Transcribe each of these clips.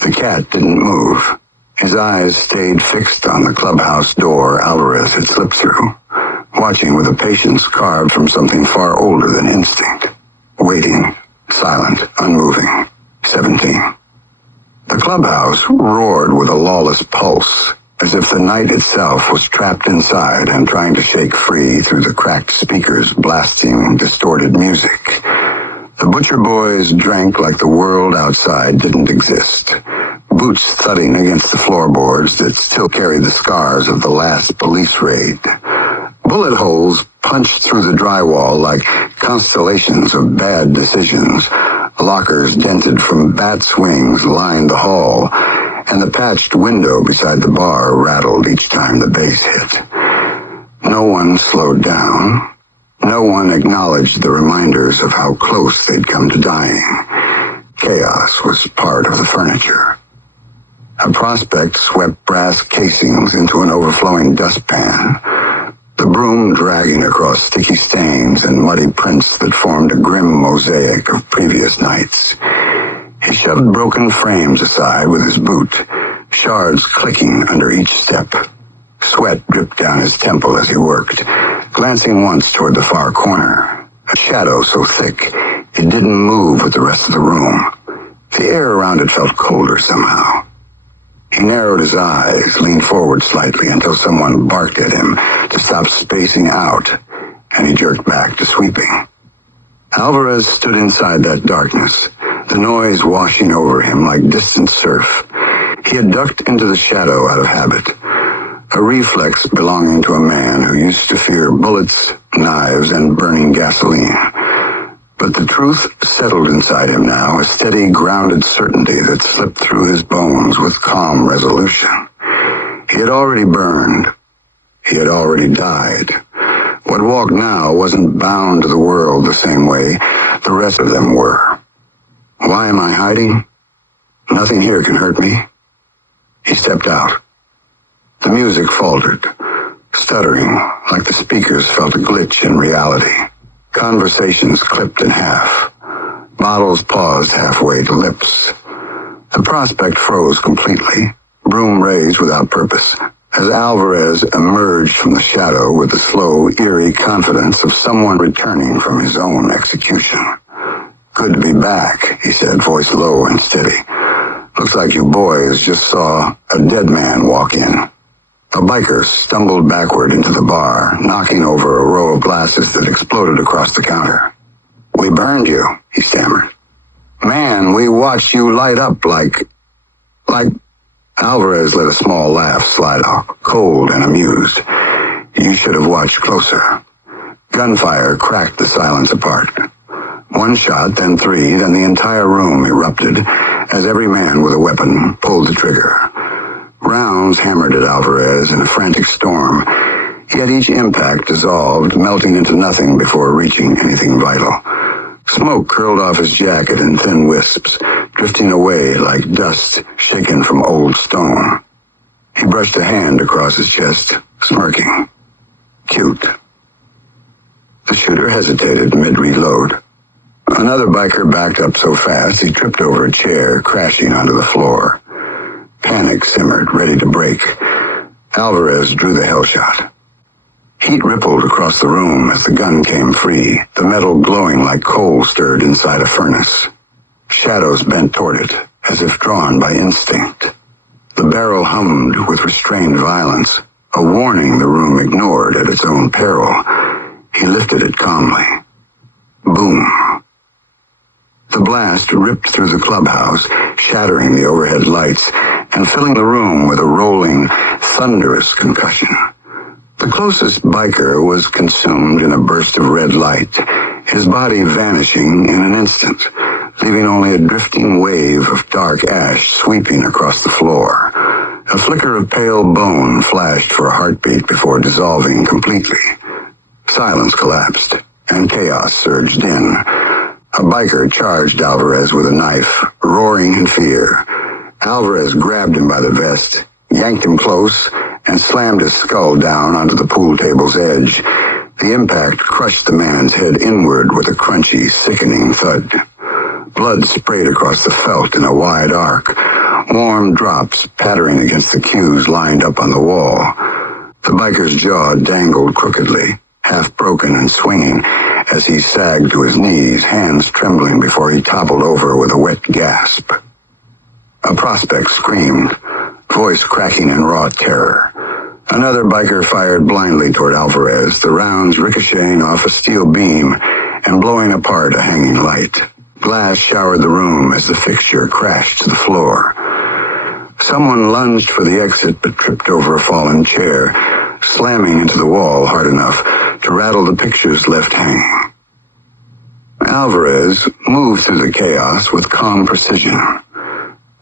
The cat didn't move. His eyes stayed fixed on the clubhouse door Alvarez had slipped through, watching with a patience carved from something far older than instinct. Waiting, silent, unmoving. 17. The clubhouse roared with a lawless pulse, as if the night itself was trapped inside and trying to shake free through the cracked speakers blasting distorted music. The butcher boys drank like the world outside didn't exist, boots thudding against the floorboards that still carried the scars of the last police raid. Bullet holes punched through the drywall like constellations of bad decisions. Lockers dented from bats' wings lined the hall, and the patched window beside the bar rattled each time the bass hit. No one slowed down. No one acknowledged the reminders of how close they'd come to dying. Chaos was part of the furniture. A prospect swept brass casings into an overflowing dustpan, the broom dragging across sticky stains and muddy prints that formed a grim mosaic of previous nights. He shoved broken frames aside with his boot, shards clicking under each step. Sweat dripped down his temple as he worked, glancing once toward the far corner, a shadow so thick it didn't move with the rest of the room. The air around it felt colder somehow. He narrowed his eyes, leaned forward slightly until someone barked at him to stop spacing out, and he jerked back to sweeping. Alvarez stood inside that darkness, the noise washing over him like distant surf. He had ducked into the shadow out of habit, a reflex belonging to a man who used to fear bullets, knives, and burning gasoline. But the truth settled inside him now, a steady, grounded certainty that slipped through his bones with calm resolution. He had already burned. He had already died. What walked now wasn't bound to the world the same way the rest of them were. Why am I hiding? Nothing here can hurt me. He stepped out. The music faltered, stuttering like the speakers felt a glitch in reality. Conversations clipped in half. Bottles paused halfway to lips. The prospect froze completely, broom raised without purpose, as Alvarez emerged from the shadow with the slow, eerie confidence of someone returning from his own execution. "Good to be back," he said, voice low and steady. "Looks like you boys just saw a dead man walk in." A biker stumbled backward into the bar, knocking over a row of glasses that exploded across the counter. "We burned you," he stammered. "Man, we watched you light up like... Alvarez let a small laugh slide out, cold and amused. "You should have watched closer." Gunfire cracked the silence apart. One shot, then three, then the entire room erupted as every man with a weapon pulled the trigger. Rounds hammered at Alvarez in a frantic storm, yet each impact dissolved, melting into nothing before reaching anything vital. Smoke curled off his jacket in thin wisps, drifting away like dust shaken from old stone. He brushed a hand across his chest, smirking. Cute. The shooter hesitated mid-reload. Another biker backed up so fast he tripped over a chair, crashing onto the floor. Panic simmered, ready to break. Alvarez drew the hell shot. Heat rippled across the room as the gun came free, the metal glowing like coal stirred inside a furnace. Shadows bent toward it, as if drawn by instinct. The barrel hummed with restrained violence, a warning the room ignored at its own peril. He lifted it calmly. Boom. The blast ripped through the clubhouse, shattering the overhead lights and filling the room with a rolling, thunderous concussion. The closest biker was consumed in a burst of red light, his body vanishing in an instant, leaving only a drifting wave of dark ash sweeping across the floor. A flicker of pale bone flashed for a heartbeat before dissolving completely. Silence collapsed, and chaos surged in. A biker charged Alvarez with a knife, roaring in fear. Alvarez grabbed him by the vest, yanked him close, and slammed his skull down onto the pool table's edge. The impact crushed the man's head inward with a crunchy, sickening thud. Blood sprayed across the felt in a wide arc, warm drops pattering against the cues lined up on the wall. The biker's jaw dangled crookedly, half broken and swinging, as he sagged to his knees, hands trembling before he toppled over with a wet gasp. A prospect screamed, voice cracking in raw terror. Another biker fired blindly toward Alvarez, the rounds ricocheting off a steel beam and blowing apart a hanging light. Glass showered the room as the fixture crashed to the floor. Someone lunged for the exit but tripped over a fallen chair, slamming into the wall hard enough to rattle the pictures left hanging. Alvarez moved through the chaos with calm precision.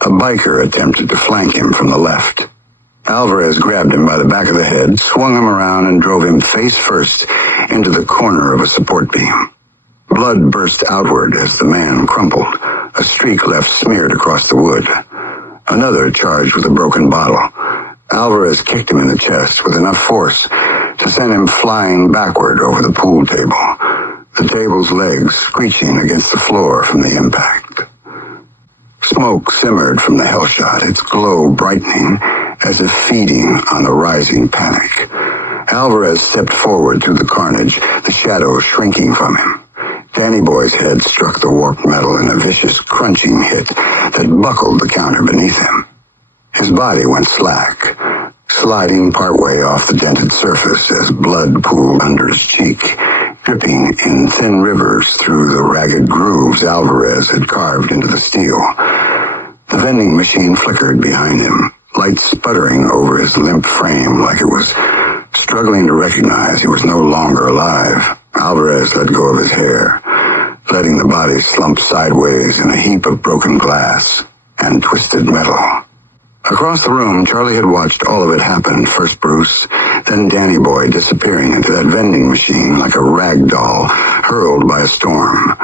A biker attempted to flank him from the left. Alvarez grabbed him by the back of the head, swung him around, and drove him face first into the corner of a support beam. Blood burst outward as the man crumpled, a streak left smeared across the wood. Another charged with a broken bottle. Alvarez kicked him in the chest with enough force to send him flying backward over the pool table, the table's legs screeching against the floor from the impact. Smoke simmered from the hell shot, its glow brightening as if feeding on the rising panic. Alvarez stepped forward through the carnage, the shadows shrinking from him. Danny Boy's head struck the warped metal in a vicious, crunching hit that buckled the counter beneath him. His body went slack, sliding partway off the dented surface as blood pooled under his cheek, dripping in thin rivers through the ragged grooves Alvarez had carved into the steel. The vending machine flickered behind him, light sputtering over his limp frame like it was struggling to recognize he was no longer alive. Alvarez let go of his hair, letting the body slump sideways in a heap of broken glass and twisted metal. Across the room, Charlie had watched all of it happen, first Bruce, then Danny Boy disappearing into that vending machine like a rag doll hurled by a storm.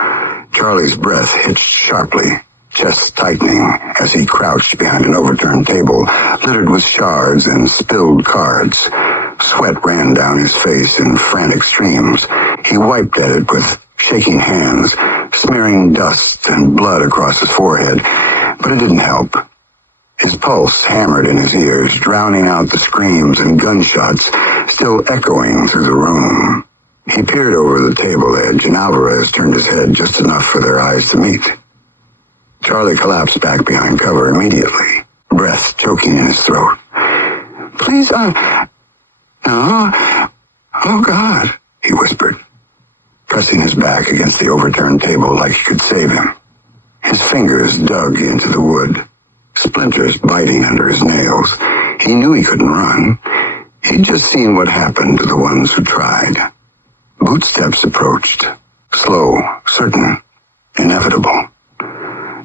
Charlie's breath hitched sharply, chest tightening as he crouched behind an overturned table littered with shards and spilled cards. Sweat ran down his face in frantic streams. He wiped at it with shaking hands, smearing dust and blood across his forehead, but it didn't help. His pulse hammered in his ears, drowning out the screams and gunshots still echoing through the room. He peered over the table edge, and Alvarez turned his head just enough for their eyes to meet. Charlie collapsed back behind cover immediately, breath choking in his throat. "Please, no. Oh, God," he whispered, pressing his back against the overturned table like he could save him. His fingers dug into the wood, splinters biting under his nails. He knew he couldn't run. He'd just seen what happened to the ones who tried. Bootsteps approached, slow, certain, inevitable.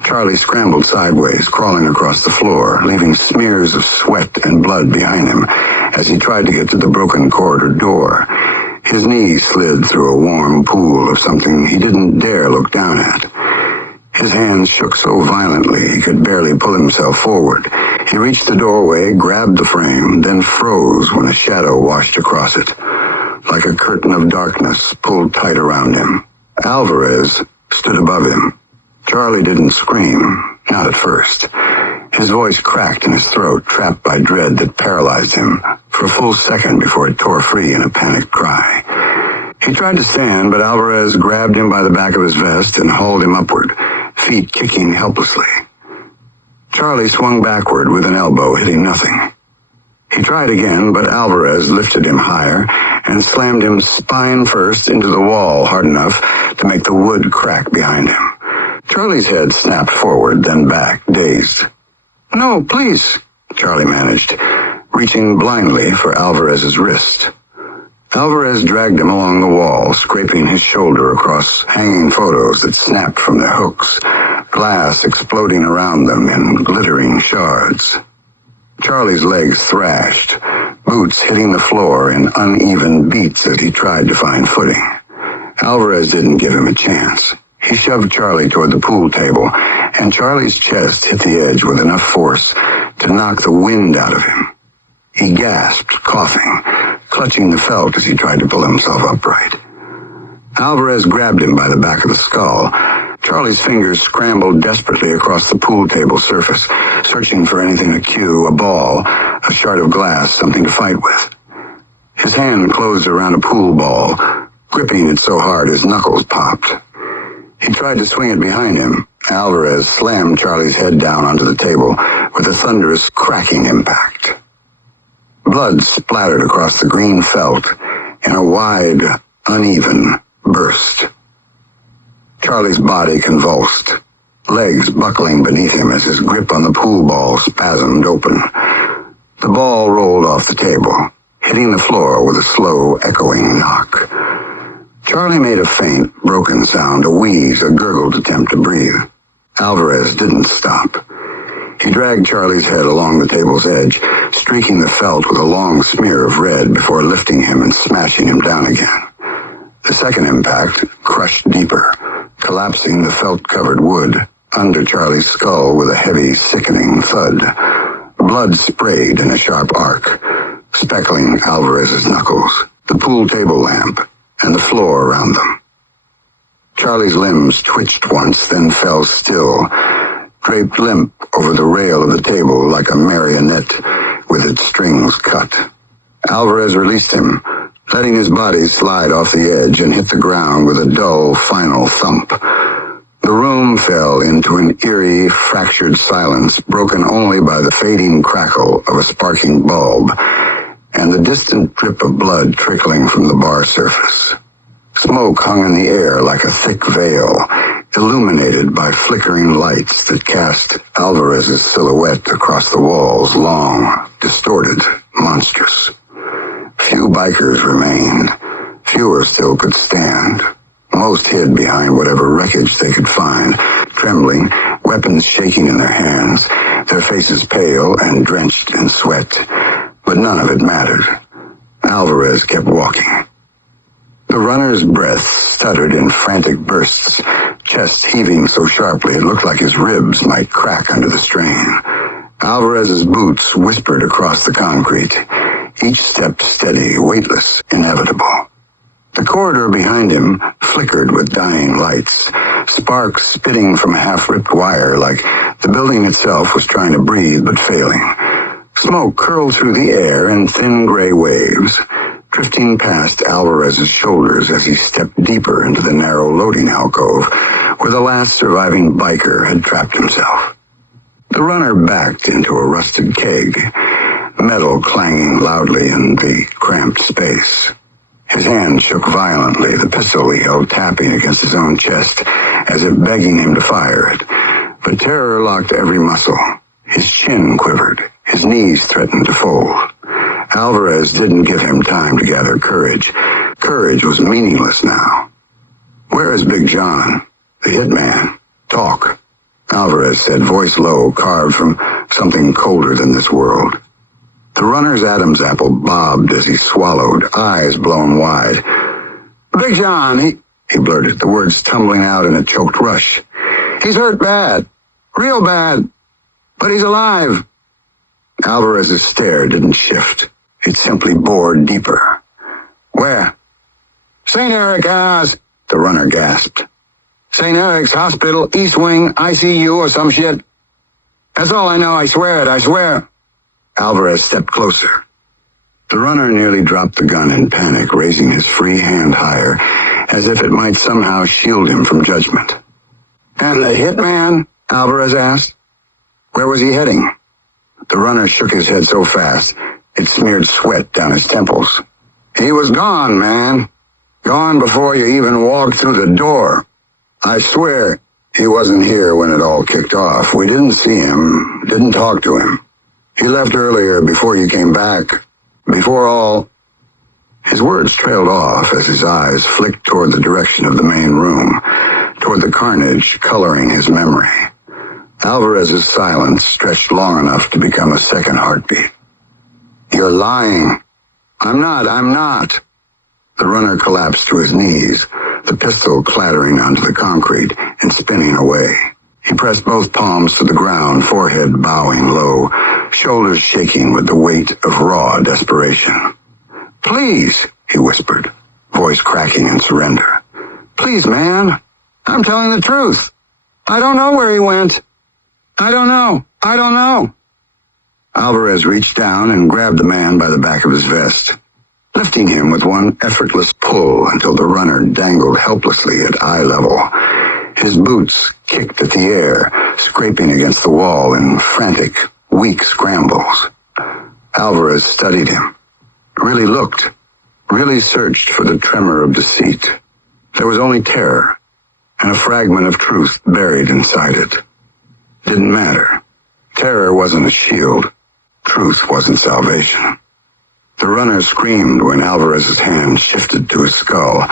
Charlie scrambled sideways, crawling across the floor, leaving smears of sweat and blood behind him as he tried to get to the broken corridor door. His knees slid through a warm pool of something he didn't dare look down at. His hands shook so violently he could barely pull himself forward. He reached the doorway, grabbed the frame, then froze when a shadow washed across it, like a curtain of darkness pulled tight around him. Alvarez stood above him. Charlie didn't scream, not at first. His voice cracked in his throat, trapped by dread that paralyzed him for a full second before it tore free in a panicked cry. He tried to stand, but Alvarez grabbed him by the back of his vest and hauled him upward, feet kicking helplessly. Charlie swung backward with an elbow, hitting nothing. He tried again, but Alvarez lifted him higher and slammed him spine first into the wall hard enough to make the wood crack behind him. Charlie's head snapped forward, then back, dazed. "No, please," Charlie managed, reaching blindly for Alvarez's wrist. Alvarez dragged him along the wall, scraping his shoulder across hanging photos that snapped from their hooks, glass exploding around them in glittering shards. Charlie's legs thrashed, boots hitting the floor in uneven beats as he tried to find footing. Alvarez didn't give him a chance. He shoved Charlie toward the pool table, and Charlie's chest hit the edge with enough force to knock the wind out of him. He gasped, coughing, clutching the felt as he tried to pull himself upright. Alvarez grabbed him by the back of the skull, Charlie's fingers scrambled desperately across the pool table surface, searching for anything askew, a ball, a shard of glass, something to fight with. His hand closed around a pool ball, gripping it so hard his knuckles popped. He tried to swing it behind him. Alvarez slammed Charlie's head down onto the table with a thunderous cracking impact. Blood splattered across the green felt in a wide, uneven burst. Charlie's body convulsed, legs buckling beneath him as his grip on the pool ball spasmed open. The ball rolled off the table, hitting the floor with a slow, echoing knock. Charlie made a faint, broken sound, a wheeze, a gurgled attempt to breathe. Alvarez didn't stop. He dragged Charlie's head along the table's edge, streaking the felt with a long smear of red before lifting him and smashing him down again. The second impact crushed deeper, collapsing the felt-covered wood under Charlie's skull with a heavy, sickening thud. Blood sprayed in a sharp arc, speckling Alvarez's knuckles, the pool table lamp, and the floor around them. Charlie's limbs twitched once, then fell still, draped limp over the rail of the table like a marionette with its strings cut. Alvarez released him, letting his body slide off the edge and hit the ground with a dull, final thump. The room fell into an eerie, fractured silence, broken only by the fading crackle of a sparking bulb and the distant drip of blood trickling from the bar surface. Smoke hung in the air like a thick veil, illuminated by flickering lights that cast Alvarez's silhouette across the walls, long, distorted, monstrous. Few bikers remained. Fewer still could stand. Most hid behind whatever wreckage they could find, trembling, weapons shaking in their hands, their faces pale and drenched in sweat. But none of it mattered. Alvarez kept walking. The runner's breath stuttered in frantic bursts, chest heaving so sharply it looked like his ribs might crack under the strain. Alvarez's boots whispered across the concrete, each step steady, weightless, inevitable. The corridor behind him flickered with dying lights, sparks spitting from half-ripped wire like the building itself was trying to breathe but failing. Smoke curled through the air in thin gray waves, drifting past Alvarez's shoulders as he stepped deeper into the narrow loading alcove where the last surviving biker had trapped himself. The runner backed into a rusted keg, metal clanging loudly in the cramped space. His hand shook violently, the pistol he held tapping against his own chest, as if begging him to fire it. But terror locked every muscle. His chin quivered. His knees threatened to fold. Alvarez didn't give him time to gather courage. Courage was meaningless now. "Where is Big John? The hitman. Talk," Alvarez said, voice low, carved from something colder than this world. The runner's Adam's apple bobbed as he swallowed, eyes blown wide. "Big John, he blurted, the words tumbling out in a choked rush. "He's hurt bad. Real bad. But he's alive." Alvarez's stare didn't shift. It simply bored deeper. "Where?" "St. Eric House," the runner gasped. "St. Eric's Hospital, East Wing, ICU or some shit. That's all I know, I swear it, I swear." Alvarez stepped closer. The runner nearly dropped the gun in panic, raising his free hand higher, as if it might somehow shield him from judgment. "And the hitman?" Alvarez asked. "Where was he heading?" The runner shook his head so fast, it smeared sweat down his temples. "He was gone, man. Gone before you even walked through the door. I swear, he wasn't here when it all kicked off. We didn't see him, didn't talk to him. He left earlier before you came back. Before all..." His words trailed off as his eyes flicked toward the direction of the main room, toward the carnage coloring his memory. Alvarez's silence stretched long enough to become a second heartbeat. "You're lying." I'm not." The runner collapsed to his knees, the pistol clattering onto the concrete and spinning away. He pressed both palms to the ground, forehead bowing low, shoulders shaking with the weight of raw desperation. "Please," he whispered, voice cracking in surrender. "Please, man. I'm telling the truth. I don't know where he went. I don't know. Alvarez reached down and grabbed the man by the back of his vest, lifting him with one effortless pull until the runner dangled helplessly at eye level. His boots kicked at the air, scraping against the wall in frantic, weak scrambles. Alvarez studied him, really looked, really searched for the tremor of deceit. There was only terror, and a fragment of truth buried inside it. Didn't matter. Terror wasn't a shield. Truth wasn't salvation. The runner screamed when Alvarez's hand shifted to his skull.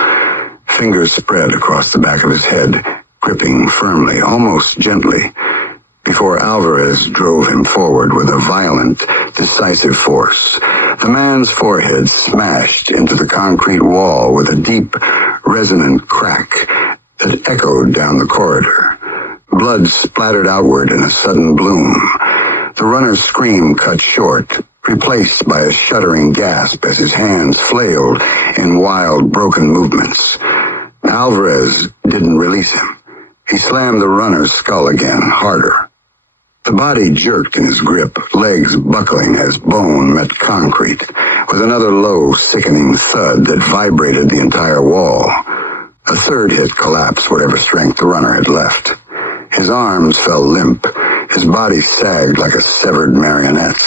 Fingers spread across the back of his head, gripping firmly, almost gently, before Alvarez drove him forward with a violent, decisive force. The man's forehead smashed into the concrete wall with a deep, resonant crack that echoed down the corridor. Blood splattered outward in a sudden bloom. The runner's scream cut short, replaced by a shuddering gasp as his hands flailed in wild, broken movements. Alvarez didn't release him. He slammed the runner's skull again, harder. The body jerked in his grip, legs buckling as bone met concrete, with another low, sickening thud that vibrated the entire wall. A third hit collapsed whatever strength the runner had left. His arms fell limp. His body sagged like a severed marionette.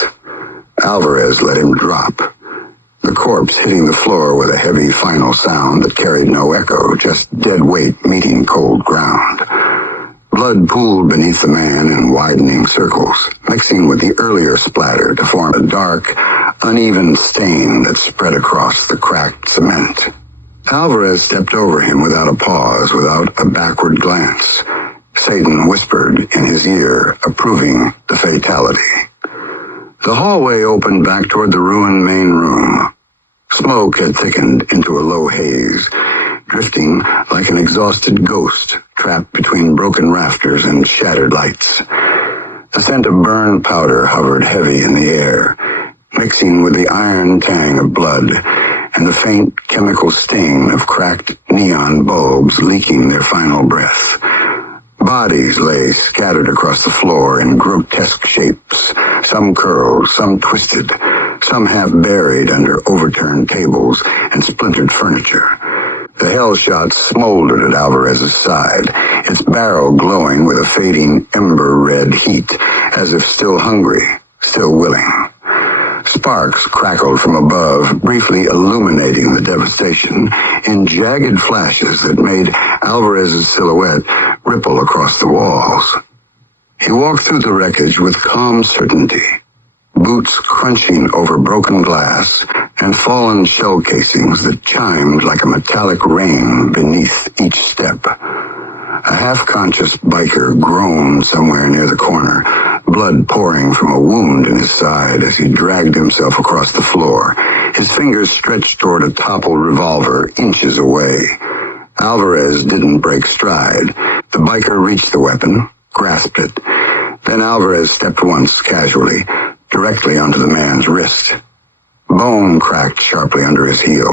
Alvarez let him drop, the corpse hitting the floor with a heavy final sound that carried no echo, just dead weight meeting cold ground. Blood pooled beneath the man in widening circles, mixing with the earlier splatter to form a dark, uneven stain that spread across the cracked cement. Alvarez stepped over him without a pause, without a backward glance. Satan whispered in his ear, approving the fatality. The hallway opened back toward the ruined main room. Smoke had thickened into a low haze, drifting like an exhausted ghost trapped between broken rafters and shattered lights. The scent of burned powder hovered heavy in the air, mixing with the iron tang of blood and the faint chemical sting of cracked neon bulbs leaking their final breath. Bodies lay scattered across the floor in grotesque shapes, some curled, some twisted, some half buried under overturned tables and splintered furniture. The hell shot smoldered at Alvarez's side, its barrel glowing with a fading ember-red heat, as if still hungry, still willing. Sparks crackled from above, briefly illuminating the devastation in jagged flashes that made Alvarez's silhouette ripple across the walls. He walked through the wreckage with calm certainty, boots crunching over broken glass and fallen shell casings that chimed like a metallic rain beneath each step. A half-conscious biker groaned somewhere near the corner, blood pouring from a wound in his side as he dragged himself across the floor, his fingers stretched toward a toppled revolver inches away. Alvarez didn't break stride. The biker reached the weapon, grasped it. Then Alvarez stepped once casually, directly onto the man's wrist. Bone cracked sharply under his heel.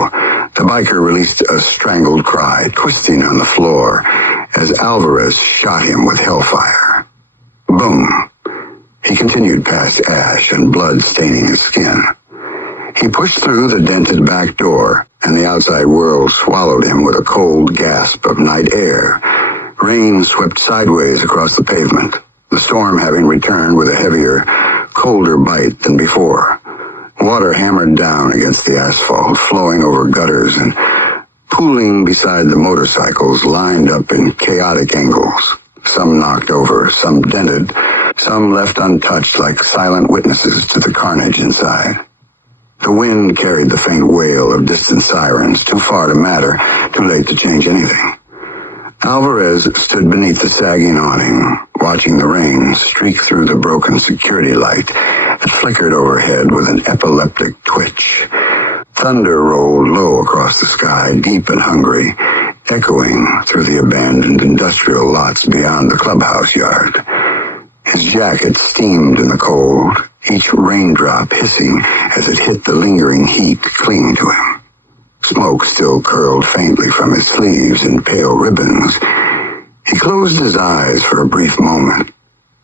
The biker released a strangled cry, twisting on the floor, as Alvarez shot him with hellfire. Boom. He continued past ash and blood staining his skin. He pushed through the dented back door, and the outside world swallowed him with a cold gasp of night air. Rain swept sideways across the pavement, the storm having returned with a heavier, colder bite than before. Water hammered down against the asphalt, flowing over gutters and pooling beside the motorcycles lined up in chaotic angles. Some knocked over, some dented, some left untouched like silent witnesses to the carnage inside. The wind carried the faint wail of distant sirens, too far to matter, too late to change anything. Alvarez stood beneath the sagging awning, watching the rain streak through the broken security light that flickered overhead with an epileptic twitch. Thunder rolled low across the sky, deep and hungry, echoing through the abandoned industrial lots beyond the clubhouse yard. His jacket steamed in the cold, each raindrop hissing as it hit the lingering heat clinging to him. Smoke still curled faintly from his sleeves in pale ribbons. He He closed his eyes for a brief moment,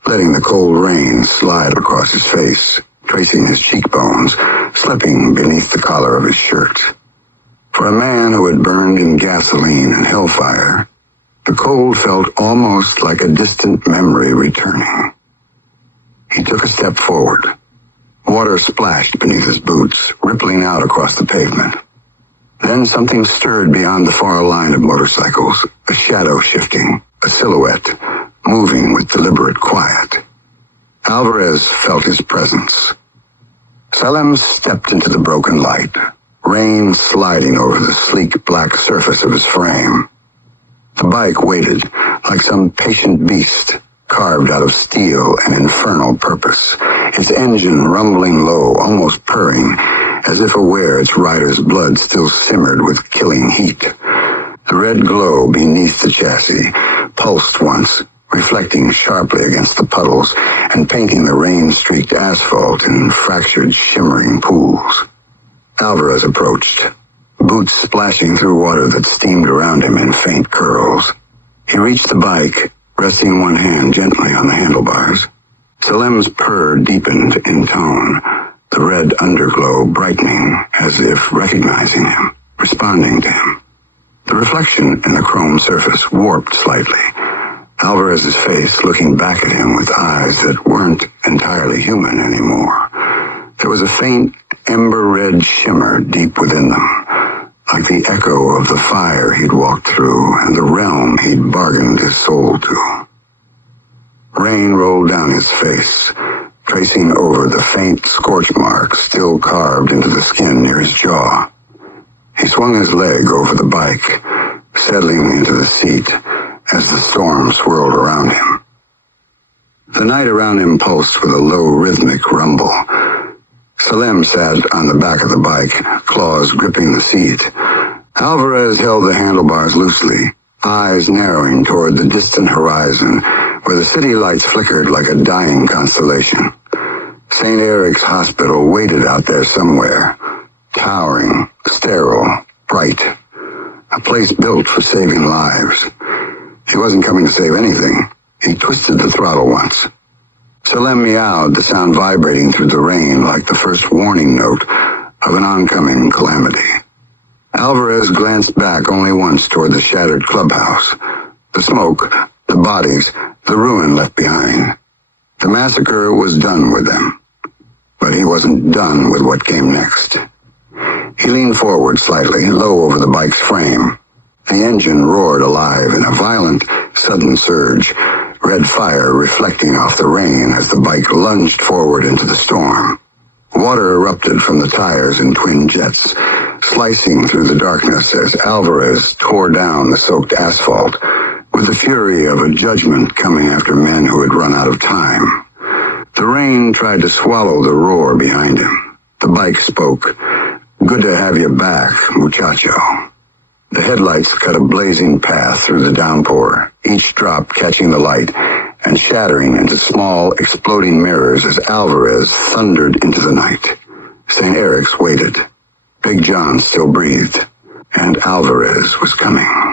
letting the cold rain slide across his face, tracing his cheekbones, slipping beneath the collar of his shirt. For a man who had burned in gasoline and hellfire, the cold felt almost like a distant memory returning. He took a step forward. Water splashed beneath his boots, rippling out across the pavement. Then something stirred beyond the far line of motorcycles, a shadow shifting, a silhouette, moving with deliberate quiet. Alvarez felt his presence. Salem stepped into the broken light, rain sliding over the sleek black surface of his frame. The bike waited like some patient beast, carved out of steel and infernal purpose, its engine rumbling low, almost purring, as if aware its rider's blood still simmered with killing heat. The red glow beneath the chassis pulsed once, reflecting sharply against the puddles and painting the rain-streaked asphalt in fractured, shimmering pools. Alvarez approached, boots splashing through water that steamed around him in faint curls. He reached the bike, resting one hand gently on the handlebars. Salem's purr deepened in tone, the red underglow brightening as if recognizing him, responding to him. The reflection in the chrome surface warped slightly, Alvarez's face looking back at him with eyes that weren't entirely human anymore. There was a faint, ember-red shimmer deep within them, like the echo of the fire he'd walked through and the realm he'd bargained his soul to. Rain rolled down his face, tracing over the faint scorch mark still carved into the skin near his jaw. He swung his leg over the bike, settling into the seat as the storm swirled around him. The night around him pulsed with a low rhythmic rumble. Salem sat on the back of the bike, claws gripping the seat. Alvarez held the handlebars loosely, eyes narrowing toward the distant horizon, where the city lights flickered like a dying constellation. St. Eric's Hospital waited out there somewhere, towering, sterile, bright. A place built for saving lives. He wasn't coming to save anything. He twisted the throttle once. Salem meowed, the sound vibrating through the rain like the first warning note of an oncoming calamity. Alvarez glanced back only once toward the shattered clubhouse. The smoke, the bodies, the ruin left behind. The massacre was done with them. But he wasn't done with what came next. He leaned forward slightly, low over the bike's frame. The engine roared alive in a violent, sudden surge, red fire reflecting off the rain as the bike lunged forward into the storm. Water erupted from the tires in twin jets, slicing through the darkness as Alvarez tore down the soaked asphalt, with the fury of a judgment coming after men who had run out of time. The rain tried to swallow the roar behind him. The bike spoke. "Good to have you back, muchacho." The headlights cut a blazing path through the downpour, each drop catching the light and shattering into small, exploding mirrors as Alvarez thundered into the night. St. Eric's waited. Big John still breathed, and Alvarez was coming.